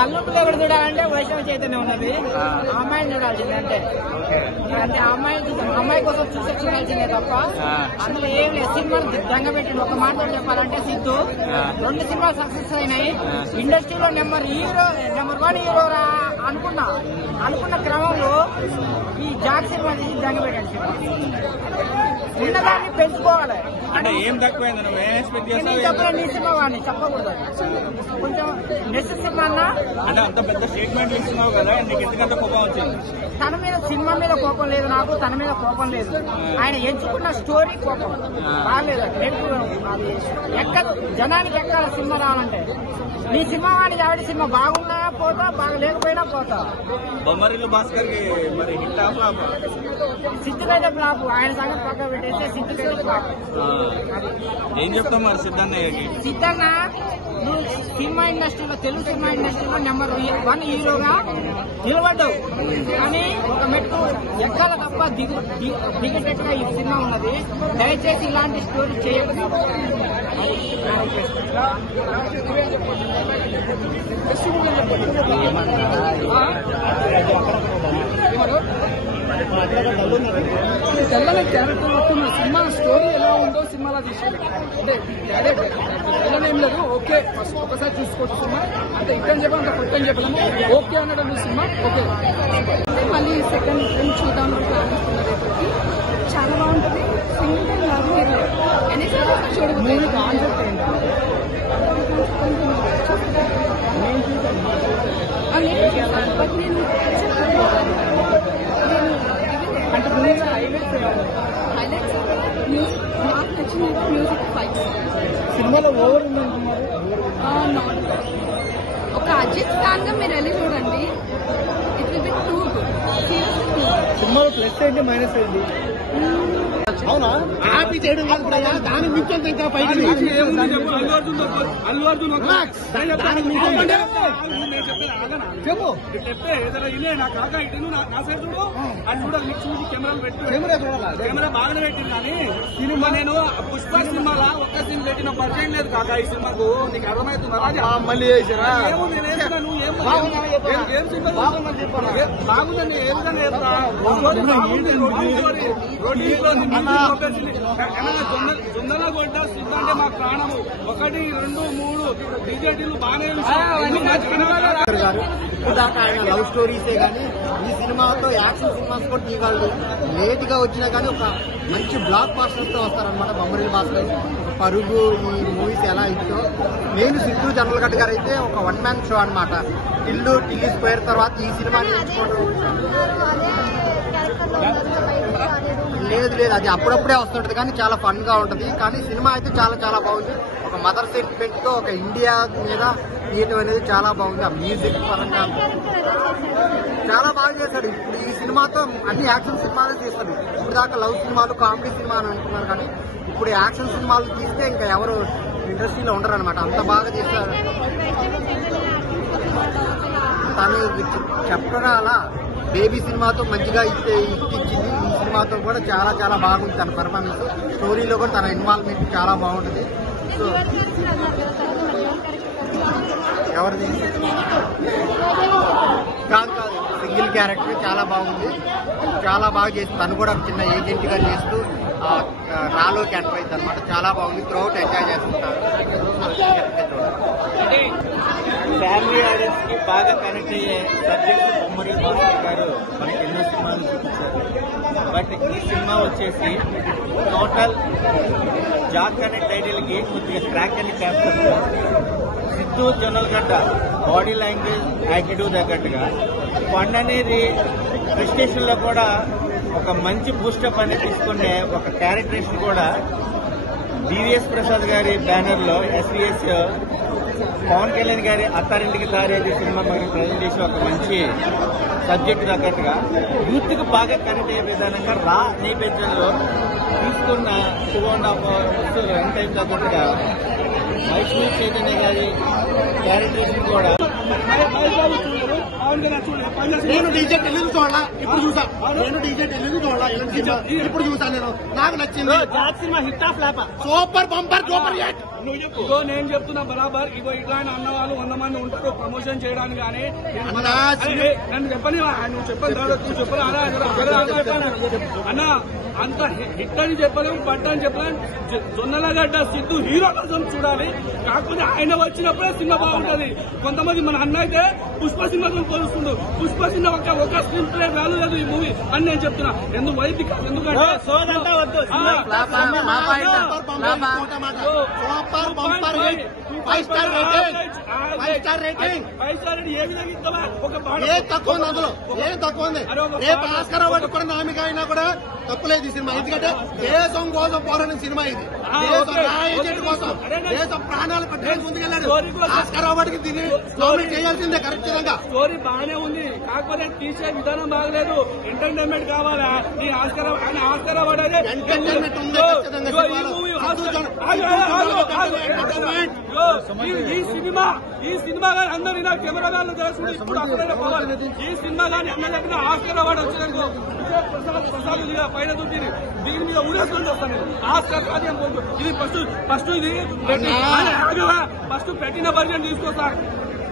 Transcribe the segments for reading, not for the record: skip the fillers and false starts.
తల్లుపులు ఎవరు చూడాలంటే వైష్ణవ చైతన్యం ఉన్నది, ఆ అమ్మాయిని చూడాల్సిందే అంటే అంటే అమ్మాయి కోసం చూడాల్సిందే తప్ప అందులో ఏం లేదు. సినిమాలు దంగ పెట్టింది. ఒక మాట చెప్పాలంటే సిద్ధు 2 సినిమాలు సక్సెస్ అయినాయి. ఇండస్ట్రీలో నెంబర్ 1 హీరో అనుకున్న క్రమంలో ఈ జాక్ సినిమా తీసి దంగ పెట్టండి. ఉన్నదాన్ని పెంచుకోవాలి. అంటే ఏం తక్కువైంది? చెప్పండి, ఈ సినిమా వాడిని చెప్పకూడదు. కొంచెం నెక్స్ట్ సినిమా అన్నా అంటే అంత పెద్ద స్టేట్మెంట్ ఇస్తున్నావు కదా, నీకు ఎందుకంత కోపం వచ్చింది? తన మీద సినిమా మీద కోపం లేదు నాకు, తన మీద కోపం లేదు. ఆయన ఎంచుకున్న స్టోరీ కోపం బాగాలేదు. అది ఎక్కదు, జనానికి ఎక్కాల సినిమా రావాలంటే. నీ సినిమా వాడి ఆవిడ సినిమా బాగున్నా పోతా, బాగా లేకపోయినా పోతా. బొమ్మరిల్లు భాస్కర్ కి మరి హిట్ ఆఫ్ సిద్ధుకైతే ఫ్లాప్. ఆయన సంగతి పక్క పెట్టేస్తే సిద్ధుకైతే ఫ్లాప్. ఏం చెప్తాం మరి సిద్ధన్నయ్యకి? సిద్ధన్న నువ్వు సినిమా ఇండస్ట్రీలో, తెలుగు సినిమా ఇండస్ట్రీలో నెంబర్ 1 హీరోగా నిలబడ్డావు. కానీ ఒక మెట్టు ఎక్కాల తప్ప దిగేటట్టుగా ఈ సినిమా ఉన్నది. దయచేసి ఇలాంటి స్టోరీ చేయకుండా తెల్లని క్యారెక్టర్ వస్తున్న సినిమా స్టోరీ ఎలా ఉందో సినిమాలో తీసుకుంది. అంటే అదే తెల్లని ఏం లేదు. ఓకే, ఫస్ట్ ఒకసారి చూసుకోవచ్చు సినిమా. అంటే ఇక్కడ చెప్పాలి, అంత కొత్త చెప్పలేము. ఓకే అన్నట్టు సినిమా ఓకే. మళ్ళీ సెకండ్ ఫిల్మ్ చూద్దాం ప్లాన్ ఇస్తున్నారు. రేపటికి చాలా బాగుంటుంది. సింగిల్ లవ్ హీరో చూడదు. హైలైట్స్ నాకు నచ్చిన మ్యూజిక్ ఫైట్స్ సినిమాలో ఓవర్ ఉందంటున్నారు. ఒక అజిత్ ఫ్యాన్ గా మీరు వెళ్ళి చూడండి. It will be too good. సినిమాలో ప్లస్ ఏంటి మైనస్ ఏంటి? అవునా హ్యాపీ చేయడం దాని మించి ఇంకా పైకి అల్లు అర్జున్ చెప్పు చెప్తే ఏదైనా ఇలే నా కాక ఇటు నా సైడ్ చూడు అది చూడాలి. నీకు చూసి కెమెరాలు పెట్టు, కెమెరా బాగానే పెట్టింది. కానీ సినిమా నేను పుష్ప సినిమాలో ఒక్క సీన్ పెట్టిన పరిచయం లేదు కాక. ఈ సినిమాకు నీకు అర్థమవుతుందా? మళ్ళీ చేసారా? బాగుందని ఏ విధంగా చెప్తా? జొన్నలగొడ్డ సిద్ధ అంటే మా ప్రాణము. 1, 2, 3 డీజేటీలు బాగానే ఇప్పుడు దాకా ఆయన లవ్ స్టోరీసే కానీ ఈ సినిమాతో యాక్షన్ సినిమాస్ కూడా తీయగలడు. లేట్ గా వచ్చినా కానీ ఒక మంచి బ్లాక్ బాస్టర్స్ తో వస్తారనమాట. బొమ్మరిల్లు భాస్కర్, పరుగు, ఈ మూవీస్ ఎలా ఇచ్చో మెయిన్ సిద్ధు జనరల్గడ్డ గారు అయితే ఒక 1 మ్యాన్ షో అనమాట. ఢిల్లీ స్క్వేర్ తర్వాత ఈ సినిమా నేర్చుకోవడం లేదు, అది అప్పుడప్పుడే వస్తుంటది కానీ చాలా ఫన్ గా ఉంటది. కానీ సినిమా అయితే చాలా బాగుంది. ఒక మదర్ సెంటిమెంట్ తో ఒక ఇండియా మీద తీయటం అనేది చాలా బాగుంది. ఆ మ్యూజిక్ పరంగా చాలా బాగా చేశాడు. ఇప్పుడు ఈ సినిమాతో అన్ని యాక్షన్ సినిమాలు తీస్తాడు. ఇప్పుడు దాకా లవ్ సినిమాలు, కామెడీ సినిమా అని అంటున్నారు కానీ ఇప్పుడు యాక్షన్ సినిమాలు తీస్తే ఇంకా ఎవరు ఇండస్ట్రీలో ఉండరు అనమాట. అంత బాగా చేశారు. తను చెప్పగా అలా బేబీ సినిమాతో మంచిగా ఇచ్చింది. ఈ సినిమాతో కూడా చాలా బాగుంది తన పర్ఫార్మెన్స్. స్టోరీలో కూడా తన ఇన్వాల్వ్మెంట్ చాలా బాగుంటుంది. సో ఎవరిది కాదు సింగిల్ క్యారెక్టర్ చాలా బాగుంది. చాలా బాగా చేసి తను కూడా చిన్న ఏజెంట్ గా చేస్తూ రాలో క్యారెక్టర్ అయితే అనమాట. చాలా బాగుంది. త్రూఅవుట్ ఎంజాయ్ చేస్తుంటారు. ఫ్యామిలీ ఆడియన్స్ కి బాగా కనెక్ట్ అయ్యే సబ్జెక్ట్ బొమ్మరిల్లు భాస్కర్ గారు మనకి ఎన్నో సినిమాలు చూపించారు. బట్ ఈ సినిమా వచ్చేసి టోటల్ జాక్ అనే టైటిల్ కి కొద్దిగా క్రాక్ అని capture. Siddhu Jonnalagadda body language, attitude తగ్గట్టుగా ఫండ్ అనేది ప్రెస్టేషన్ లో కూడా ఒక మంచి బూస్టప్ అనేది తీసుకునే ఒక క్యారెక్టరేషన్ కూడా డివిఎస్ ప్రసాద్ గారి బ్యానర్ లో ఎస్వీఎస్ పవన్ కళ్యాణ్ గారి అత్తారింటికి దారేది సినిమా మనకి ప్రజెంట్ చేసి ఒక మంచి సబ్జెక్ట్ తగ్గట్టుగా యూత్ కు బాగా కనెక్ట్ అయ్యే విధానంగా రా నేపథ్యంలో తీసుకున్న 2.5 hours రన్ టైం తగ్గట్టుగా వైష్ణవ చైతన్య గారి క్యారెక్టరేషన్ కూడా నేను డీజే తెలుగు చూడాలా ఇప్పుడు చూసా. ఇప్పుడు చూసా. నేను నాకు నచ్చింది. Cinema hit of flop super bumper super hit. ఇగో నేను చెప్తున్నా బరాబర్. ఇగో ఇట్లాంటి అన్న వాళ్ళు 100 మంది ఉంటారు ప్రమోషన్ చేయడానికి. కానీ నన్ను చెప్పని నువ్వు చెప్పని నువ్వు చెప్పరా అన్న, అంత హిట్ అని చెప్పలేము, బట్ అని చెప్పలేము. జొన్నలగడ్డ సిద్ధు హీరో కోసం చూడాలి. కాకపోతే ఆయన వచ్చినప్పుడే సినిమా బాగుంటది. కొంతమంది మన అన్న అయితే పుష్ప సినిమాతో పోలుస్తుండు. పుష్ప సినిమా ఒక స్క్రీన్ ప్లే వాల్యూ లేదు ఈ మూవీ అని నేను చెప్తున్నా. ఎందుకంటే ఫైవ్ స్టార్ రేటింగ్ ఏ విధంగా ఇస్తావా? ఒక ఏం తక్కువ ఉంది, అందులో ఏం తక్కువ ఉంది. రేపు ఆస్కార్ అవార్డు కూడా నామిక అయినా కూడా తప్పులేదు ఈ సినిమా. ఎందుకంటే దేశం కోసం పోరాడిన సినిమా ఇది. దేశం రాయజెట్ కోసం దేశం ప్రాణాలు పట్టుకొని ముందుకెళ్ళాడు. ఆస్కార్ అవార్డుకి దీన్ని నామినేట్ చేయాల్సిందే ఖచ్చితంగా. స్టోరీ బాగానే ఉంది, కాకపోతే తీసే విధానం బాగలేదు. ఎంటర్టైన్మెంట్ కావాలా? నీ ఆస్కార్ అవార్డు అదే ఎంటర్టైన్మెంట్ ఉంది ఖచ్చితంగా. ఈ సినిమా కానీ అందరూ కెమెరా గారు తెలుసుకుంటే ఇప్పుడు అక్కడైనా పోవాలి. ఈ సినిమా కానీ అన్న చెప్పిన ఆస్కార్ అవార్డు వచ్చిందనుకో, ప్రసాద్ పైన దొరికింది. దీని మీద ఊరేసుకొని వస్తాను నేను. ఆస్కార్ సాధ్యం పోదు. ఇది ఫస్ట్ ఇది ఫస్ట్ పెట్టిన వర్జన్ తీసుకో,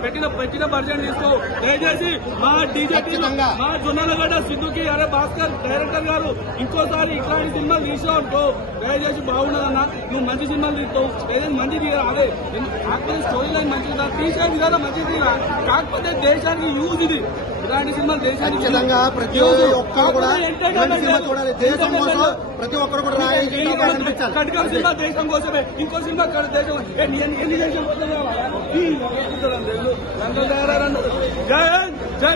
పెట్టిన బడ్జెట్ తీసుకో. దయచేసి మా డీజేపీ మా జొన్నలగడ్డ సిద్ధుకి, అరే భాస్కర్ డైరెక్టర్ గారు ఇంకోసారి ఇట్లాంటి సినిమాలు తీసావు అనుకో దయచేసి బాగుండదన్నా. నువ్వు మంచి సినిమాలు తీస్తావు, ఏదైనా మంచి తీయాలి. అదే కాకపోతే స్టోరీ లైన్ మంచిది, తీసే విధానం మంచిది. కాకపోతే దేశానికి యూజ్ ఇది. ఇలాంటి సినిమాలు దేశానికి ప్రతి ఒక్కరు కూడా చూడాలి. దేశం కోసం ప్రతి ఒక్కరు కూడా కట్గా సినిమా దేశం కోసమే, ఇంకో సినిమా దేశం ఎన్ని దేశం కోసం. జై